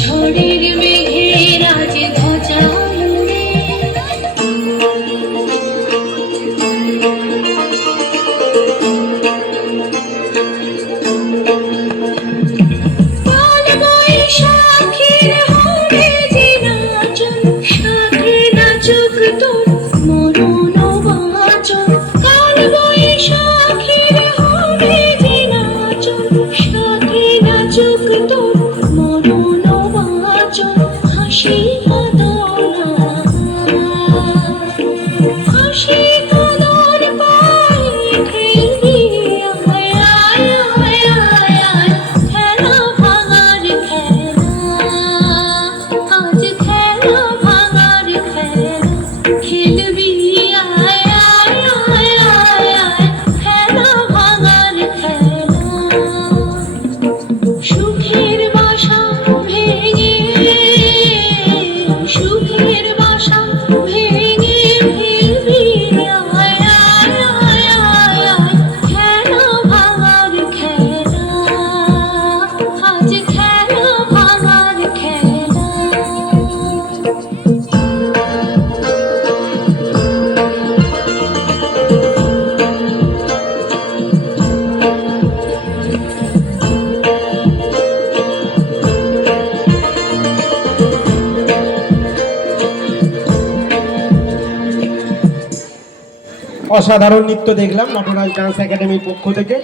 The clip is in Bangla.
ঝড়ের মেঘের আজ ধ্বজা উড়ে কাল বৈশাখীর হরে যে নাচন সাথে নাচুক তোর মরণ বাঁচন কাল বৈশাখীর হরে যে নাচন সাথে নাচুক তোর মরণ বাঁচন হাসি হাসি কাঁদন পায়ে খেলবি আয় আয় আয় আয় আয় খেলা ভাঙার খেলা আজ খেলা ভাঙার খেলা খেলবি আয় আয় আয় আয় আয় খেলা ভাঙার খেলা সুখের বাসা ভেঙে সুখের বাসা ভেঙে ফেলবি আয় আয় আয় আয় আয় খেলা ভাঙার খেলা আজ খেলা ভাঙার খেলা অসাধারণ নৃত্য দেখলাম নটরাজ ডান্স একাডেমির পক্ষ থেকে।